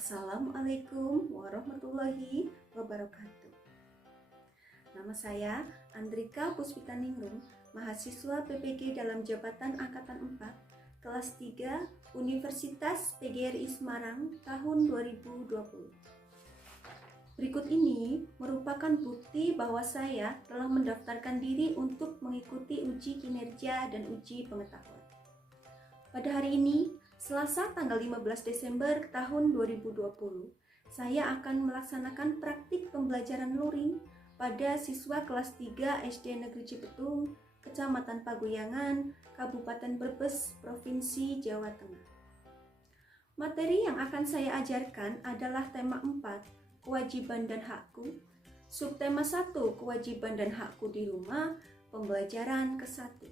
Assalamualaikum warahmatullahi wabarakatuh. Nama saya Andrika Puspitaningrum, mahasiswa PPG dalam jabatan Angkatan 4, kelas 3, Universitas PGRI Semarang tahun 2020. Berikut ini merupakan bukti bahwa saya telah mendaftarkan diri untuk mengikuti uji kinerja dan uji pengetahuan. Pada hari ini, Selasa tanggal 15 Desember tahun 2020, saya akan melaksanakan praktik pembelajaran luring pada siswa kelas 3 SD Negeri Cipetung, Kecamatan Paguyangan, Kabupaten Brebes, Provinsi Jawa Tengah. Materi yang akan saya ajarkan adalah tema 4, kewajiban dan hakku, subtema 1, kewajiban dan hakku di rumah, pembelajaran ke-1.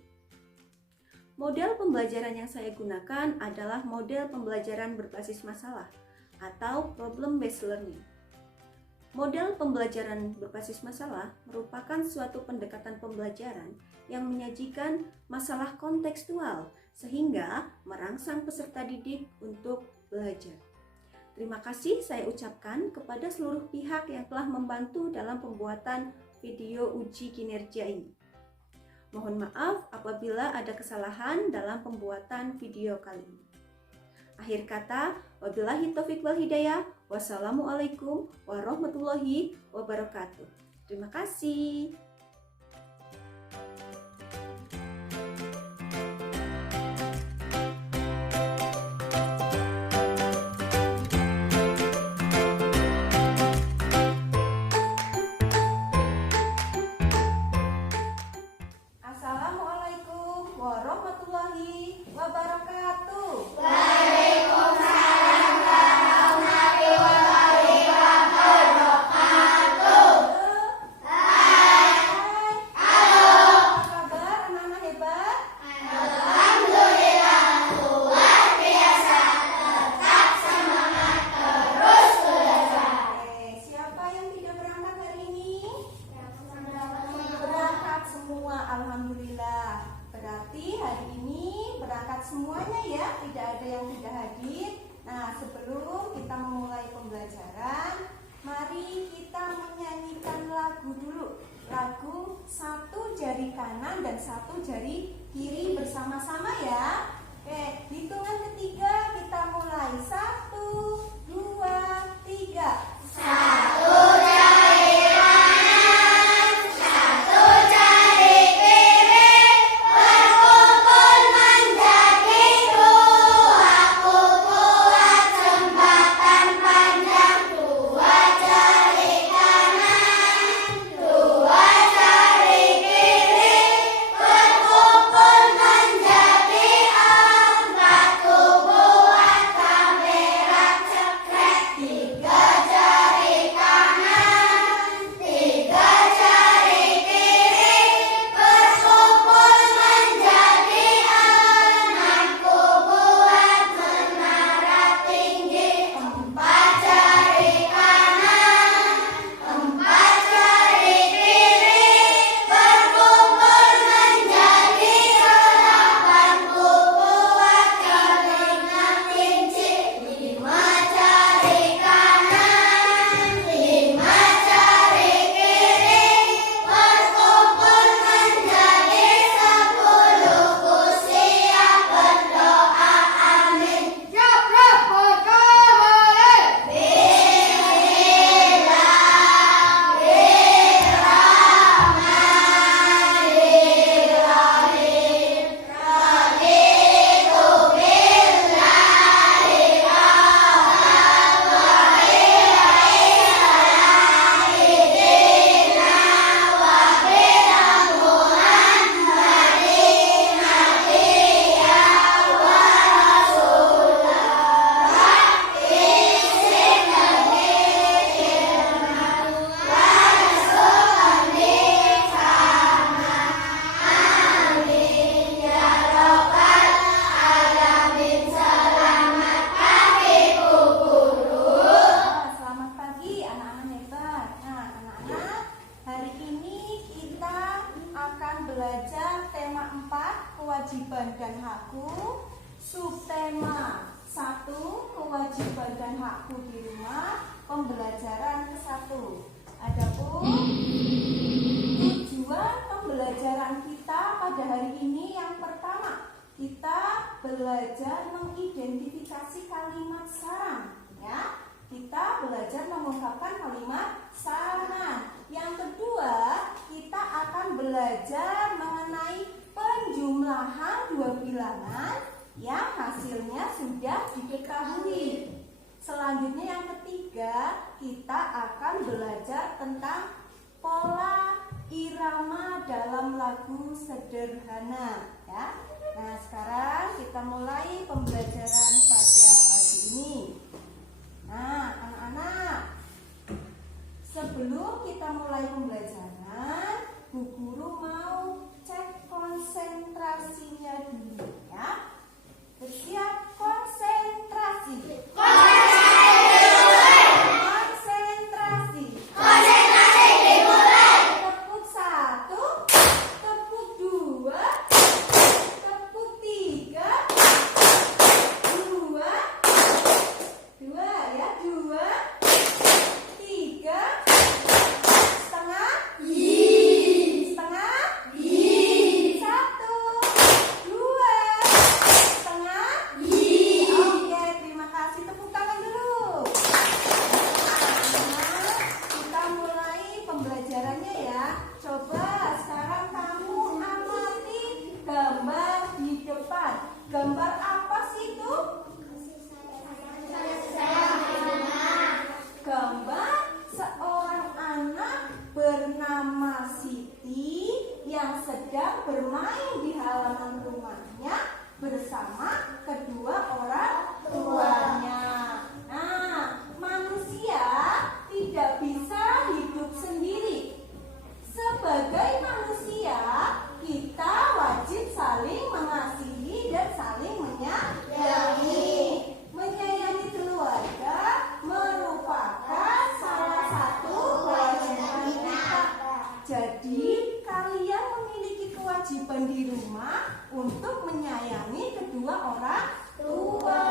Model pembelajaran yang saya gunakan adalah model pembelajaran berbasis masalah atau problem-based learning. Model pembelajaran berbasis masalah merupakan suatu pendekatan pembelajaran yang menyajikan masalah kontekstual sehingga merangsang peserta didik untuk belajar. Terima kasih saya ucapkan kepada seluruh pihak yang telah membantu dalam pembuatan video uji kinerja ini. Mohon maaf apabila ada kesalahan dalam pembuatan video kali ini. Akhir kata, wabillahi taufiq wal hidayah. Wassalamualaikum warahmatullahi wabarakatuh. Terima kasih. Warahmatullahi wabarakatuh. Waalaikumsalam warahmatullahi wabarakatuh. Hai. Halo. Apa kabar anak-anak hebat? Alhamdulillah luar biasa. Tetap semangat terus belajar. Siapa yang tidak berangkat hari ini? Berangkat semua, alhamdulillah. Berarti hari ini berangkat semuanya ya, tidak ada yang tidak hadir. Nah, sebelum kita memulai pembelajaran, mari kita menyanyikan lagu dulu. Lagu satu jari kanan dan satu jari kiri bersama-sama ya. Oke, hitungan ketiga kita mulai. 1, 2, 3. Satu jari kanan, satu jari kiri, berkumpul menjadi dua. Aku buat jembatan panjang, dua jari kanan, dua jari kiri, berkumpul menjadi kewajiban dan hakku di rumah pembelajaran ke-1. Adapun tujuan pembelajaran kita pada hari ini yang pertama, kita belajar mengidentifikasi kalimat saran, ya. Kita belajar mengungkapkan kalimat saran. Yang kedua, kita akan belajar mengenai penjumlahan dua bilangan yang hasilnya sudah diketahui. Selanjutnya yang ketiga, kita akan belajar tentang pola irama dalam lagu sederhana, ya. Nah, sekarang kita mulai pembelajaran pada pagi ini. Nah, anak-anak, sebelum kita mulai pembelajaran, Bu Guru mau cek konsentrasinya dulu, ya. Bersiap, konsentrasi. Konsentrasi. Konsentrasi dimulai. Tepuk 1, tepuk 2, tepuk 3, 2, ya, 2, 3, setengah, setengah, 1, 2, setengah. Oke, terima kasih. Tepuk tangan dulu. Nah, kita mulai pembelajarannya ya. Coba sekarang kamu amati gambar di depan. Gambar apa sih itu? Gambar seorang anak bernama Siti yang sedang bermain di halaman rumahnya bersama kedua orang tuanya. Nah, manusia tidak bisa hidup sendiri. Sebagai manusia, kita wajib saling mengasihi dan saling menyayangi. Menyayangi keluarga merupakan salah satu kewajiban kita. Jadi, kalian memiliki kewajiban di rumah untuk menyayangi kedua orang tua.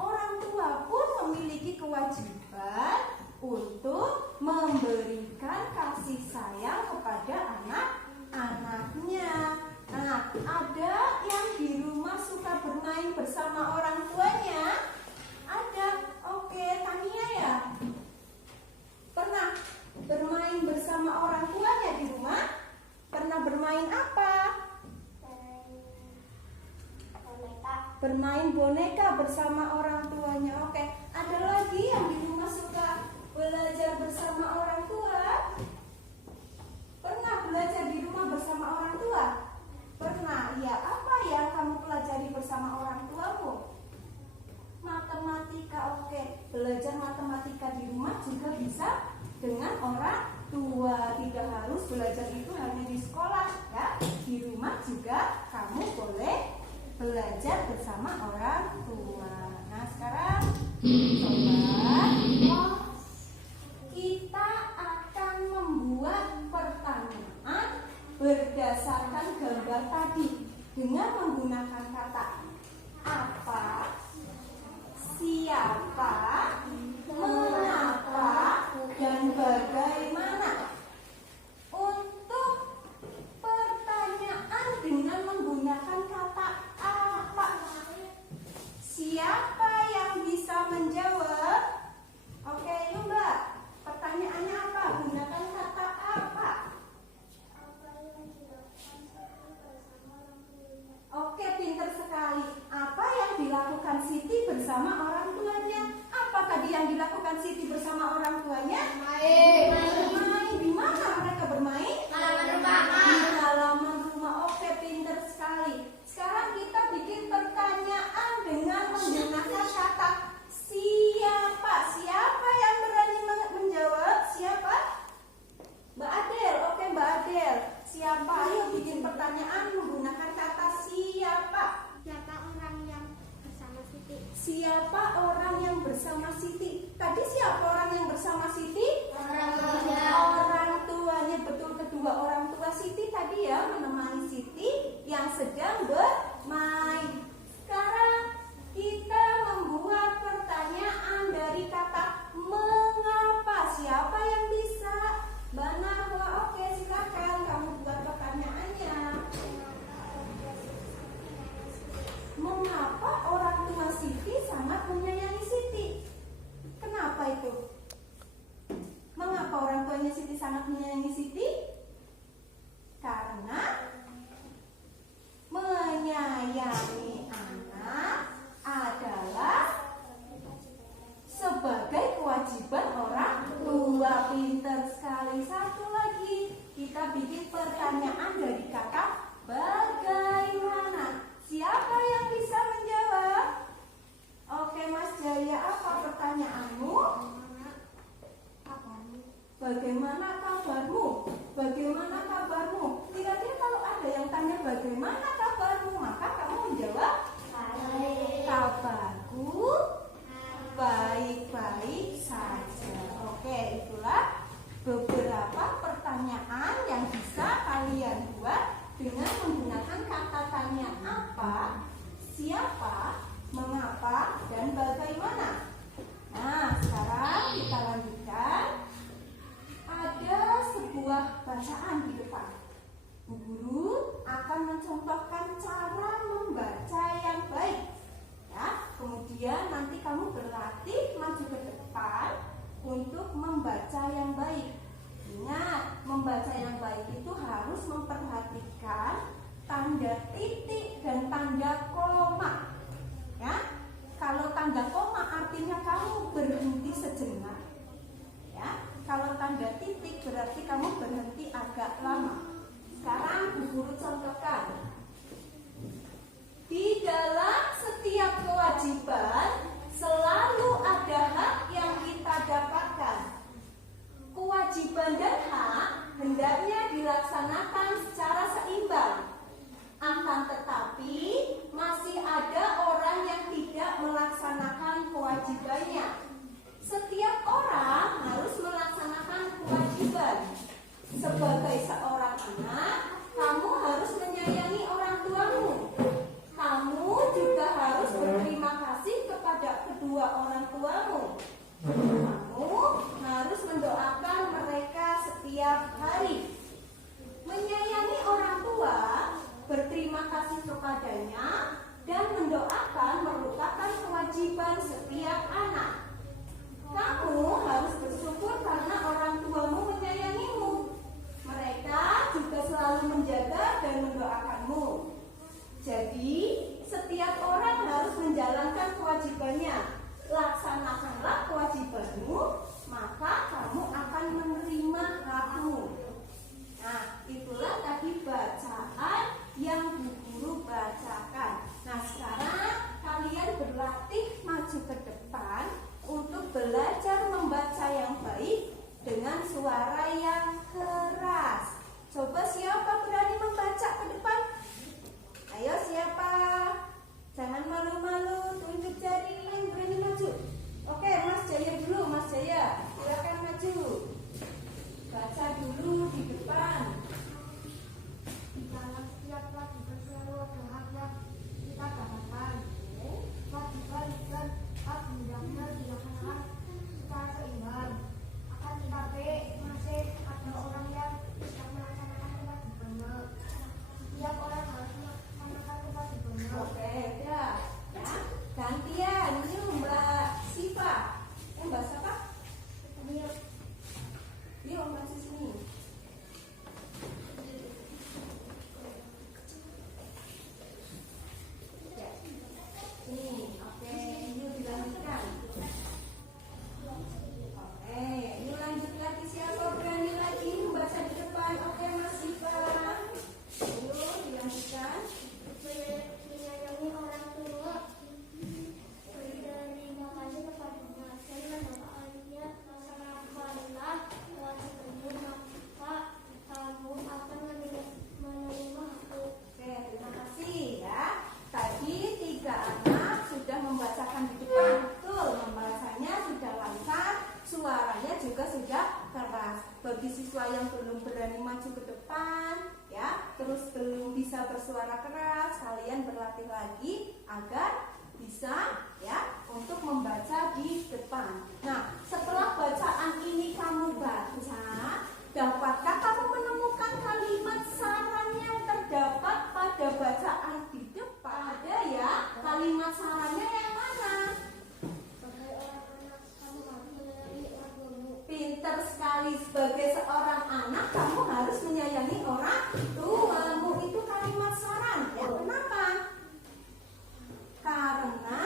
Orang tua pun memiliki kewajiban untuk memberikan kasih sayang kepada anak-anaknya. Nah, ada yang di rumah suka bermain bersama orang tuanya? Ada. Oke, Tania ya? Pernah bermain bersama orang tuanya di rumah? Pernah bermain apa? Bermain boneka bersama orang tuanya. Oke, ada lagi yang di rumah suka belajar bersama orang tua? Pernah belajar di rumah bersama orang tua? Pernah. Ya, apa yang kamu pelajari bersama orang tuamu? Matematika. Oke, belajar matematika di rumah juga bisa dengan orang tua. Tidak harus belajar itu hanya di sekolah, ya. Di rumah juga kamu boleh belajar bersama orang tua. Nah, sekarang coba kita akan membuat pertanyaan berdasarkan gambar tadi dengan menggunakan kata apa, siapa, mengapa, dan bagaimana. Untuk pertanyaan dengan menggunakan kata apa, siapa yang bisa menjawab? Oke, yuk Mbak. Pertanyaannya apa? Gunakan kata apa? Oke, pintar sekali. Apa yang dilakukan Siti bersama orang tuanya? Apa tadi yang dilakukan Siti bersama orang tuanya? Bermain. Di mana mereka bermain? Di halaman rumah. Oke, pintar sekali. Sekarang kita bikin pertanyaan dengan menggunakan kata siapa. Siapa yang berani menjawab? Siapa? Mbak Adel. Oke, Mbak Adel. Siapa? Ayo bikin pertanyaan menggunakan kata siapa. Siapa orang yang bersama Siti? Siapa orang yang bersama Siti? Tadi siapa orang yang bersama Siti? Orang tuanya. Betul, kedua orang tua Siti tadi ya menemani Siti yang sedang bermain. Sekarang kita membuat pertanyaan bacaan di depan. Bu Guru akan mencontohkan cara membaca yang baik. Ya, kemudian nanti kamu berlatih maju ke depan untuk membaca yang baik. Ingat, membaca yang baik itu harus memperhatikan tanda titik dan tanda koma. Ya, kalau tanda koma artinya kamu berhenti sejenak. Ya, kalau tanda titik berarti kamu berhenti agak lama. Sekarang Bu Guru contohkan. Di dalam setiap kewajiban selalu ada hak yang kita dapatkan. Kewajiban dan hak hendaknya dilaksanakan secara seimbang. Akan tetapi masih ada orang yang tidak melaksanakan kewajibannya. Setiap orang harus melaksanakan kewajiban. Sebagai seorang anak, kamu harus menyayangi orang tuamu. Kamu juga harus berterima kasih kepada kedua orang tuamu. Kamu harus mendoakan mereka setiap hari. Menyayangi orang tua, berterima kasih kepadanya, dan mendoakan merupakan kewajiban setiap anak. Kamu harus bersyukur karena orang tuamu menyayangimu. Mereka juga selalu menjaga dan mendoakanmu. Jadi, setiap orang harus menjalankan kewajibannya. Laksanakanlah kewajibanmu, maka kamu akan menerima hakmu. Nah, itulah tadi bacaan yang Bu Guru bacakan. Nah, sekarang kalian berlatih maju ke depan untuk belajar membaca yang baik dengan suara yang keras. Coba siapa berani membaca ke depan? Ayo siapa? Jangan malu-malu, tunjuk jari yang berani maju. Oke, Mas Jaya dulu, Mas Jaya. Silakan maju. Baca dulu di depan. Di dalam setiap kewajiban selalu ada hak yang kita dapatkan. Kewajiban dan hak hendaknya dilaksanakan secara seimbang. Akan tetapi masih ada orang yang tidak melaksanakan kewajibannya. Setiap orang harus melaksanakan kewajibannya. Oke, udah. Ya, gantian. Ini Mbak Siva. Mbak siapa? Yuk, Mbak sini. Nih, oke, yuk dilanjutkan. Oke, yuk lanjut lagi. Siapa berani lagi membaca di depan? Oke, Mas Siva. Yuk dilanjutkan. Menyayangi orang tua, berterima kasih kepadanya, dan mendoakannya sama kepada kewajibanmu, maka kamu akan menerima aku. Oke, terima kasih ya. Tadi 3 anak sudah membacakan di depan. Betul, membacanya sudah lancar, suaranya juga sudah keras. Bagi siswa yang belum berani maju ke depan, ya, terus belum bisa bersuara keras, kalian berlatih lagi agar bisa ya untuk membaca di depan. Nah, setelah bacaan ini kamu baca, dapatkah kamu menemukan kalimat saran yang terdapat pada bacaan di depan? Ada ya, kalimat sarannya yang mana? Sebagai orang anak, kamu harus menyayangi orang tuamu. Pinter sekali, sebagai seorang anak kamu harus menyayangi orang tuamu. Itu kalimat saran ya. Kenapa? Karena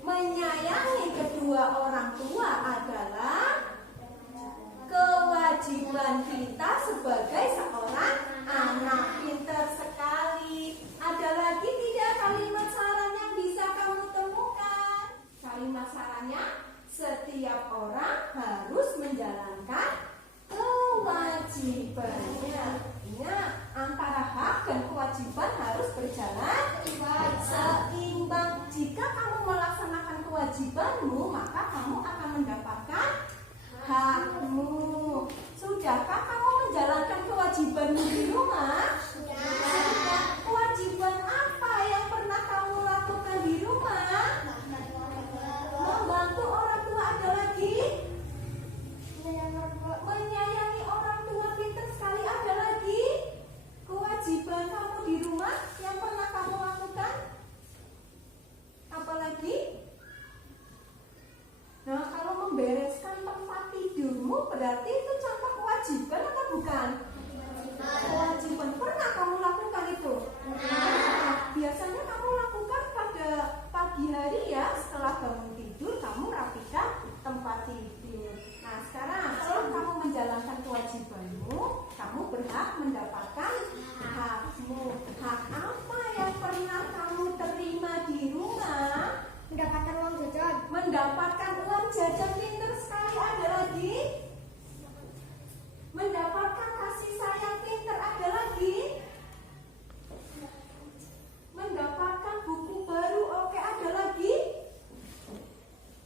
menyayangi kedua orang tua adalah kewajiban kita sebagai seorang anak. Pinter sekali. Ada lagi tidak kalimat saran yang bisa kamu temukan? Kalimat sarannya, setiap orang harus menjalankan kewajibannya. Ingat, antara hak dan kewajiban harus berjalan seimbang. Jika kamu melaksanakan kewajibanmu, maka kamu akan mendapatkan hakmu. Sudahkah kamu menjalankan kewajibanmu di rumah? Sudah. Kewajiban apa yang pernah kamu lakukan di rumah? Membantu orang tua. Ada lagi? berarti itu contoh kewajiban atau bukan? Kewajiban. Pernah kamu lakukan itu? Biasanya kamu lakukan pada pagi hari ya, setelah bangun tidur kamu rapikan tempat tidur. Nah sekarang setelah kamu menjalankan kewajibanmu, kamu berhak mendapatkan hakmu. Hak apa yang pernah kamu terima di rumah? Mendapatkan uang jajan. Mendapatkan uang jajan, pinter sekali. Ada lagi? Mendapatkan kasih sayang, pinter. Ada lagi? Mendapatkan buku baru, oke. Ada lagi?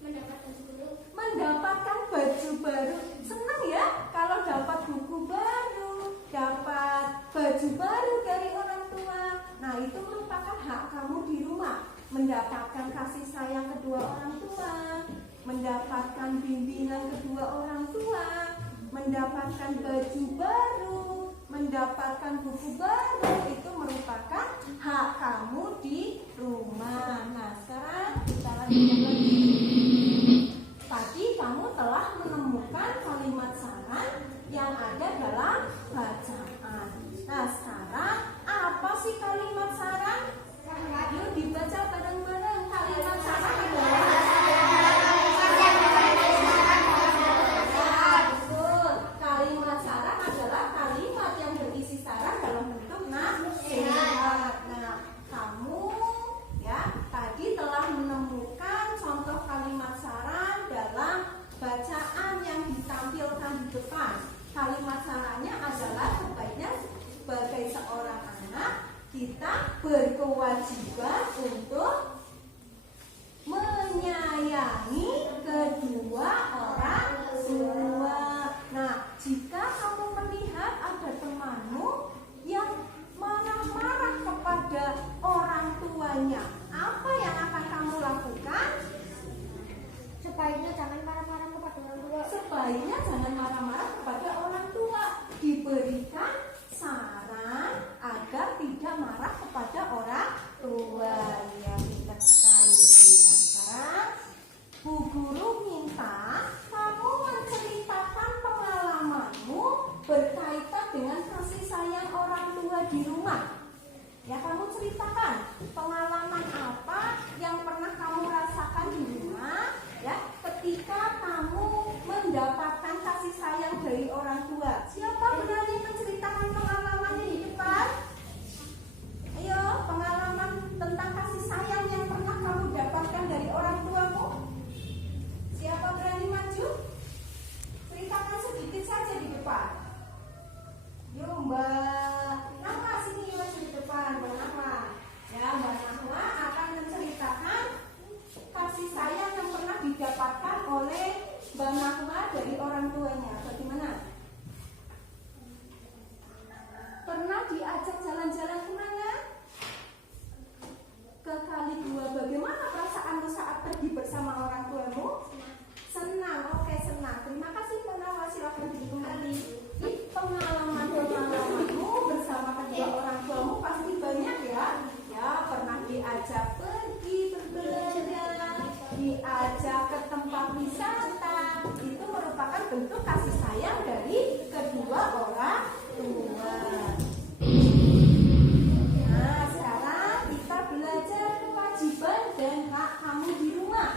Mendapatkan guru. Mendapatkan baju baru. Senang ya kalau dapat buku baru, dapat baju baru dari orang tua. Nah itu merupakan hak kamu di rumah. Mendapatkan kasih sayang kedua orang tua, mendapatkan bimbingan kedua orang tua, mendapatkan baju baru, mendapatkan buku baru, itu merupakan hak kamu di rumah. Nah sekarang kita lanjutkan lagi. Tadi kamu telah menemukan kalimat saran yang ada dalam bacaan. Nah sekarang apa sih kalimat saran? Yuk dibaca bareng-bareng. Kalimat saran adalah betul. Kalimat saran adalah kalimat yang berisi saran dalam bentuk nasihat. Nah, kamu ya tadi telah menemukan contoh kalimat saran dalam bacaan yang ditampilkan di depan. Kalimat sarannya adalah sebaiknya sebagai seorang anak kita berkewajiban untuk menyayangi kedua orang tua. Nah, jika kamu melihat ada temanmu yang marah-marah kepada orang tuanya, apa yang akan kamu lakukan? Sebaiknya jangan marah-marah kepada orang tua. Sebaiknya jangan marah-marah kepada orang tua. Diberikan saran agar tidak marah kepada orang tua. Ya, pintar sekali. Nah, sekarang Bu Guru minta kamu menceritakan pengalamanmu berkaitan dengan kasih sayang orang tua di rumah. Ya, kamu ceritakan pengalaman apa yang pernah kamu rasakan di rumah, ya, ketika kamu mendapatkan kasih sayang dari orang tua. Siapa berani menceritakan pengalamannya di depan? Ayo, pengalaman tentang kasih sayang yang pernah kamu dapatkan dari orang tuamu. Siapa berani maju? Ceritakan sedikit saja di depan. Yuk Mbak Nahwa, sini maju di depan. Mbak Nahwa, ya, Mbak Nahwa akan menceritakan kasih sayang yang pernah didapatkan oleh Mbak Nahwa dari orang tuanya. Bagaimana? Pernah diajak jalan-jalan kemana? Ke Kali Dua. Bagaimana perasaanmu saat pergi bersama orang tuamu? Senang, oke, senang. Terima kasih Mbak Nahwa, silakan duduk kembali. Pengalaman-pengalamanmu bersama kedua orang tuamu pasti banyak ya. Ya, pernah diajak pergi berbelanja, diajak ke tempat wisata. Itu merupakan bentuk kasih sayang dari kedua orang tua. Nah, sekarang kita belajar kewajiban dan hak kamu di rumah.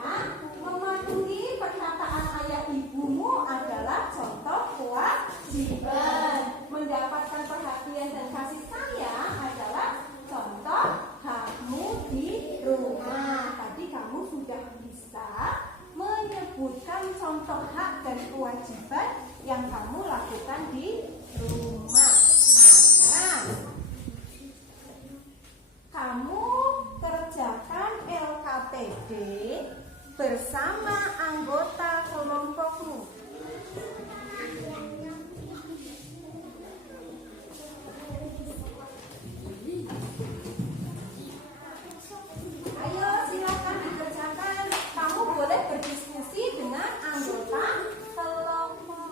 Ya, mematuhi perkataan ayah ibumu adalah contoh kewajiban. Mendapatkan perhatian dan kasih sayang adalah contoh hakmu di rumah. Tadi kamu sudah bisa menyebutkan contoh hak dan kewajiban yang kamu lakukan di rumah. Nah, sekarang kamu kerjakan LKPD bersama anggota kelompokmu. Ayo silakan dikerjakan. Kamu boleh berdiskusi dengan anggota kelompok.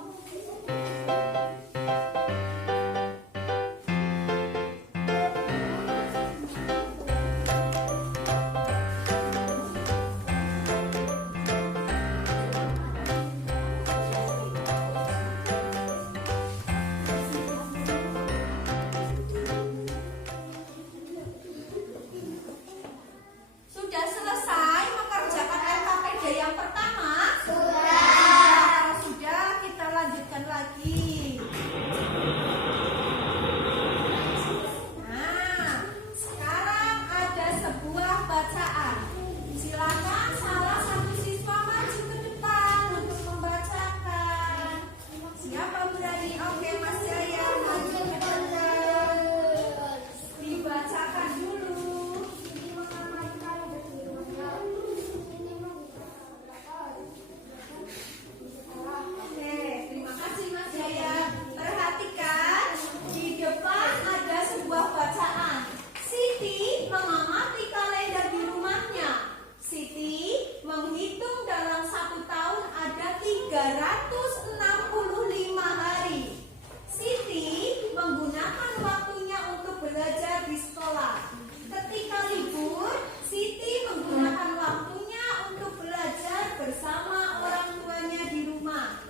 365 hari. Siti menggunakan waktunya untuk belajar di sekolah. Ketika libur, Siti menggunakan waktunya untuk belajar bersama orang tuanya di rumah.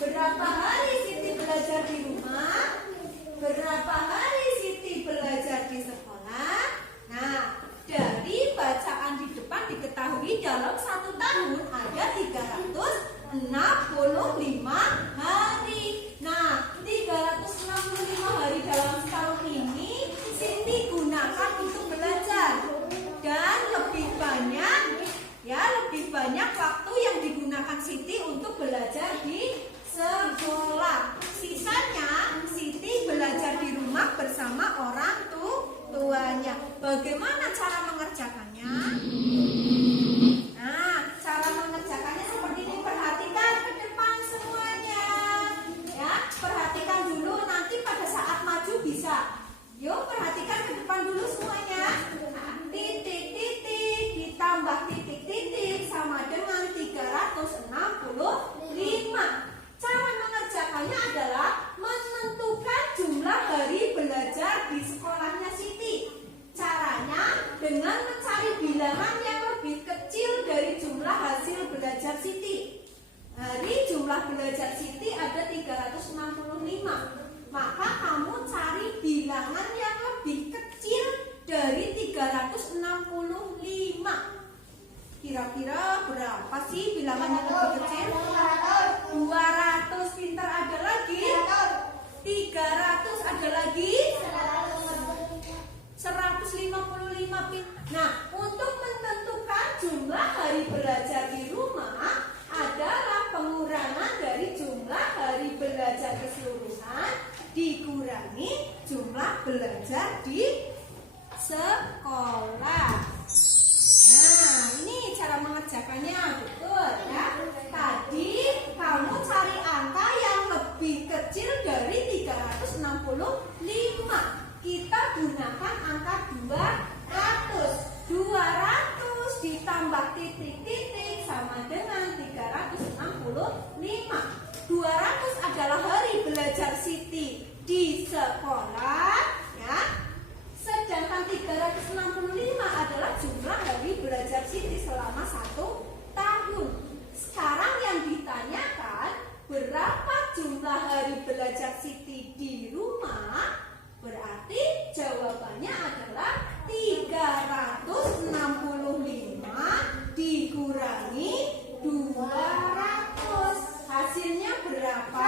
Berapa hari Siti belajar di rumah? Berapa hari Siti belajar di sekolah? Nah, dari bacaan di depan diketahui dalam 1 tahun ada 365 hari. Nah, 365 hari dalam setahun ini Siti gunakan untuk belajar. Dan lebih banyak waktu yang digunakan Siti untuk belajar di sekolah. Sisanya Siti belajar di rumah bersama orang tuanya. Bagaimana cara mengerjakannya? Nah, cara mengerjakannya seperti ini. Perhatikan ke depan semuanya. Ya, perhatikan dulu, nanti pada saat maju bisa. Yuk, perhatikan ke depan dulu semuanya. Titik-titik ditambah titik-titik sama dengan 365. Cara mengerjakannya adalah menentukan jumlah hari belajar di sekolahnya Siti. Caranya dengan mencari bilangan yang lebih kecil dari jumlah hasil belajar Siti. Hari jumlah belajar Siti ada 365. Maka kamu cari bilangan yang lebih kecil dari 365. Kira-kira berapa sih bilangan yang lebih kecil? 200. Pintar, ada lagi? 300, ada lagi? 155. Nah, untuk menentukan jumlah hari belajar di rumah adalah pengurangan dari jumlah hari belajar keseluruhan dikurangi jumlah belajar di sekolah. Nah, ini cara mengerjakannya, betul ya. Tadi kamu cari angka yang lebih kecil dari 365. Kita gunakan angka 200. 200 ditambah titik-titik sama dengan 365. 200 adalah hari belajar Siti di sekolah, ya. Sedangkan 365 adalah jumlah hari belajar Siti selama 1 tahun. Sekarang yang ditanyakan, berapa jumlah hari belajar Siti di rumah? Berarti jawabannya adalah 365 dikurangi 200. Hasilnya berapa?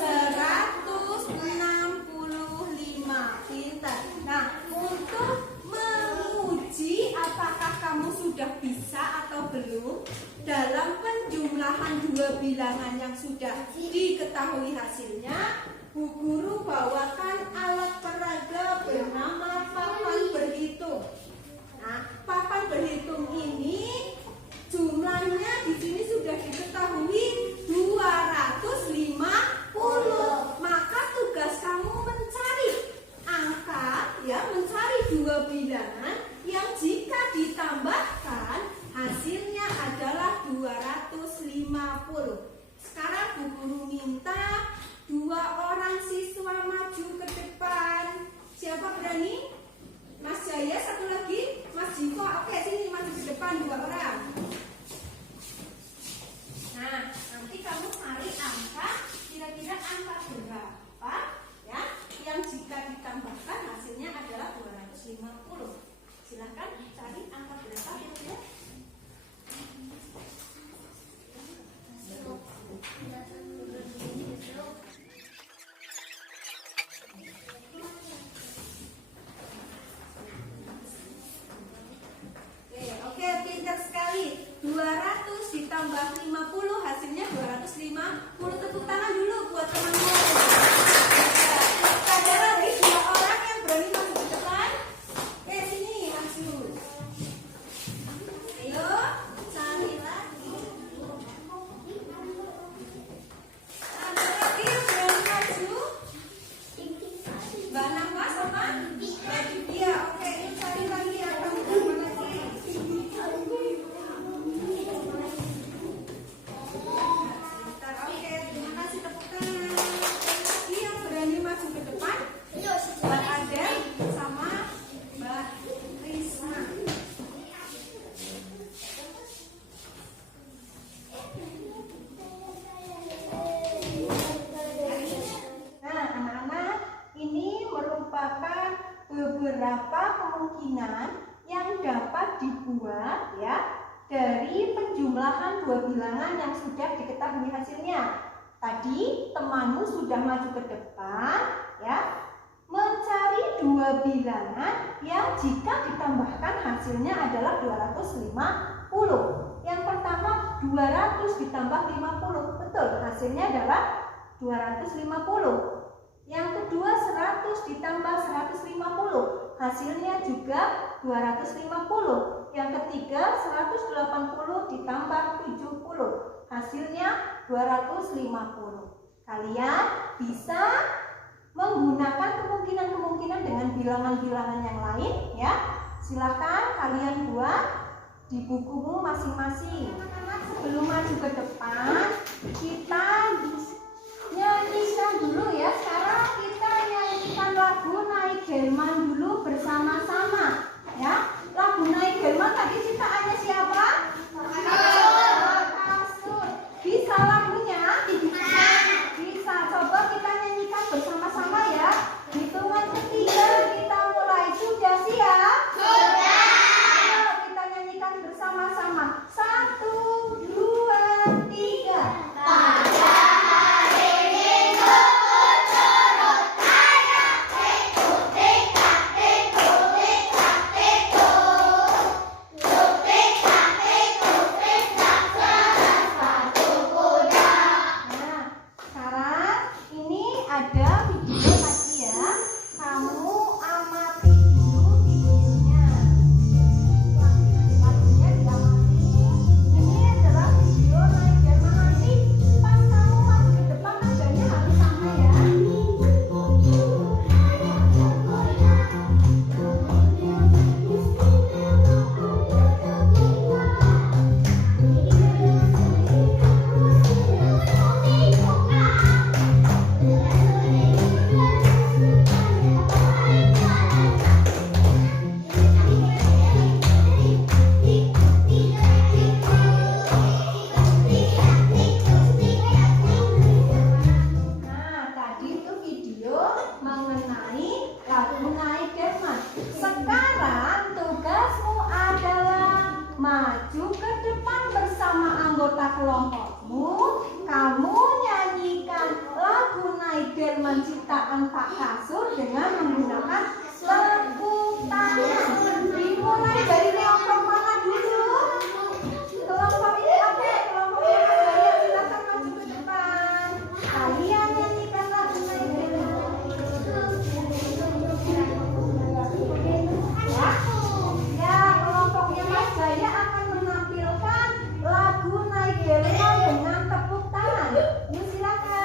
165. Pintar. Nah, untuk menguji apakah kamu sudah bisa atau belum dalam penjumlahan dua bilangan yang sudah diketahui hasilnya, Bu Guru bawakan alat peraga bernama papan berhitung. Nah, papan berhitung ini jumlahnya di sini sudah diketahui 250. Maka tugas kamu mencari angka, ya, mencari dua bilangan yang jika ditambahkan hasilnya adalah 250. Sekarang Bu Guru minta 2 orang siswa maju ke depan. Siapa berani? Mas Jaya, satu lagi. Mas Jiko, oke, sini maju ke depan 2 orang. Nah, nanti kamu cari angka, kira-kira angka berapa ya, yang jika ditambahkan hasilnya adalah 250. Silahkan cari angka berapa kira-kira. Oke, pintar sekali. 200 ditambah 50 hasilnya 250. Tepuk tangan dulu buat teman-teman. Ada lagi 2 orang yang berani masuk ke depan. Sini maju. Ayo, cari lagi. Ada lagi yang berani maju? Mbak Nahwa sama? Iya, oke. Yuk cari lagi ya. Kamu dapat lagi. penjumlahan dua bilangan yang sudah diketahui hasilnya. Tadi temanmu sudah maju ke depan ya, mencari dua bilangan yang jika ditambahkan hasilnya adalah 250. Yang pertama 200 ditambah 50, betul, hasilnya adalah 250. Yang kedua 100 ditambah 150, hasilnya juga 250. Yang ketiga 180 ditambah 70, hasilnya 250. Kalian bisa menggunakan kemungkinan-kemungkinan dengan bilangan-bilangan yang lain ya. Silakan kalian buat di bukumu masing-masing. Sebelum maju ke depan, kita nyanyikan dulu ya. Sekarang kita nyanyikan lagu Naik Delman dulu bersama-sama ya. Lagu Naik Delman tadi ciptaannya siapa? Kasur. Bisa lagunya? Bisa. Coba kita nyanyikan bersama-sama ya. Hitungan ketiga kita mulai. Sudah siap? Sudah. Ayo kita nyanyikan bersama-sama. 1, 2, 3. Ciptaan Pak Kasur dengan menggunakan tepuk tangan. Dimulai dari kelompok mana dulu? Kelompok ini oke, kelompok yang saya silakan maju ke depan. Kalian nyanyikan lagu Naik Delman. Ya, kelompoknya Mas Jaya akan menampilkan lagu Naik Delman dengan tepuk tangan. Yuk silakan.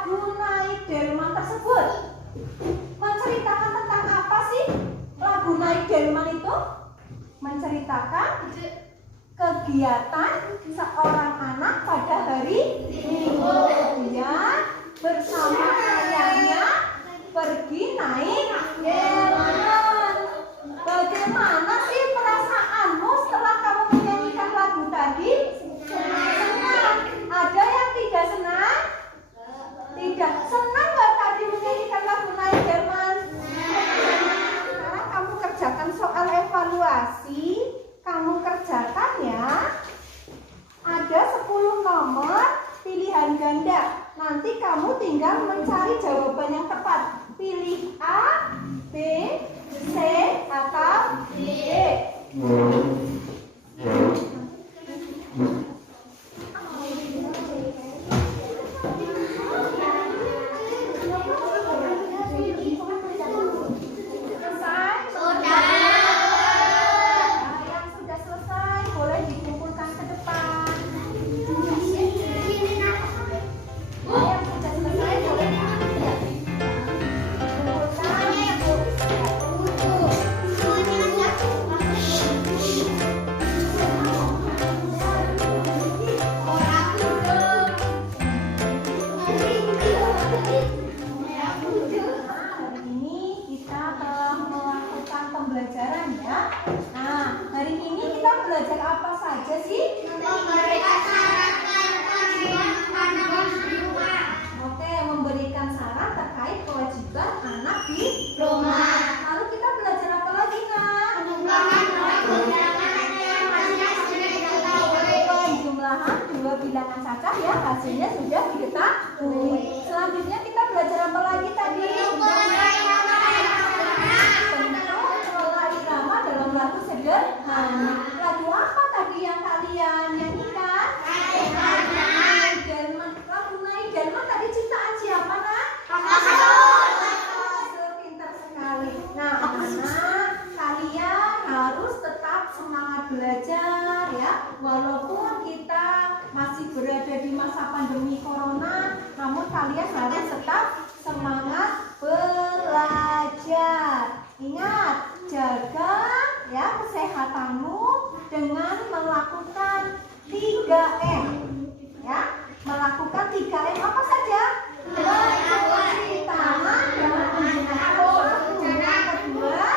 lagu Naik Delman tersebut menceritakan tentang apa sih? Lagu Naik Delman itu menceritakan kegiatan seorang anak pada hari Minggu. Dia bersama ayahnya pergi naik delman. Bagaimana sih perasaanmu setelah kamu menyanyikan lagu tadi? Senang. Ada yang tidak senang? Tidak. Senang nggak tadi menyanyikan lagu Naik Delman? Sekarang kamu kerjakan soal evaluasi. Kamu kerjakan ya. Ada 10 nomor pilihan ganda. Nanti kamu tinggal mencari jawaban yang tepat. Pilih A, B, C, atau D. Bilangan cacah ya, hasilnya sudah diketahui. Selanjutnya kita belajar apa lagi tadi? Pola irama dalam lagu sederhana. Lagu apa tadi yang kalian nyanyikan? Naik Delman. Lagu Naik Delman tadi ciptaan siapa, Nak? Pintar sekali. Nah, anak, kalian harus tetap semangat belajar ya, walaupun kita masih berada di masa pandemi corona, namun kalian harus tetap semangat belajar. Ingat, jaga ya kesehatanmu dengan melakukan 3M. Ya, melakukan 3M apa saja? Mencuci tangan dengan menggunakan sabun. Yang kedua,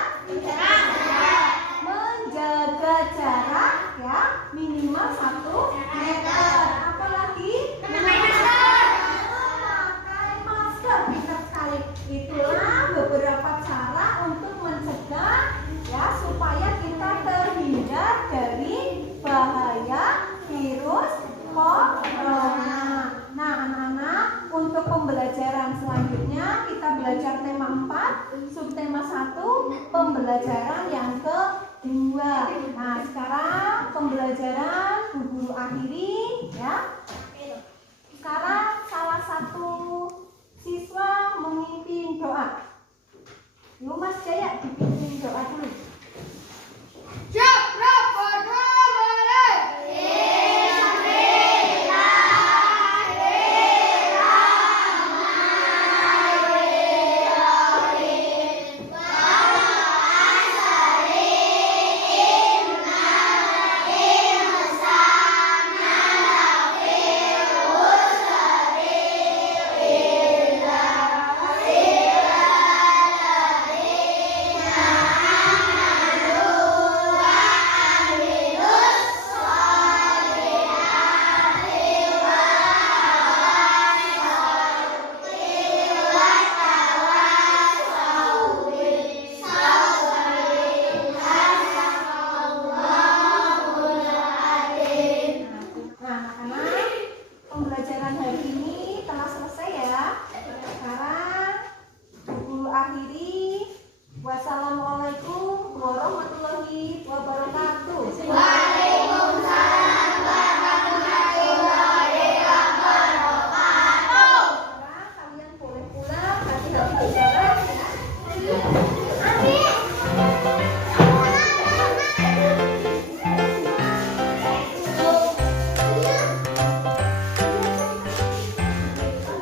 menjaga jarak ya minimal 1 meter. Apalagi memakai masker. Pintar sekali. Itulah beberapa cara untuk mencegah ya supaya kita terhindar dari bahaya virus corona. Nah, anak-anak, untuk pembelajaran selanjutnya kita belajar tema 4, subtema 1, pembelajaran yang kedua. Nah, sekarang pembelajaran Bu Guru akhiri ya. Sekarang salah satu siswa memimpin doa. Yuk Mas Jaya dipimpin doa dulu. Pembelajaran hari ini telah selesai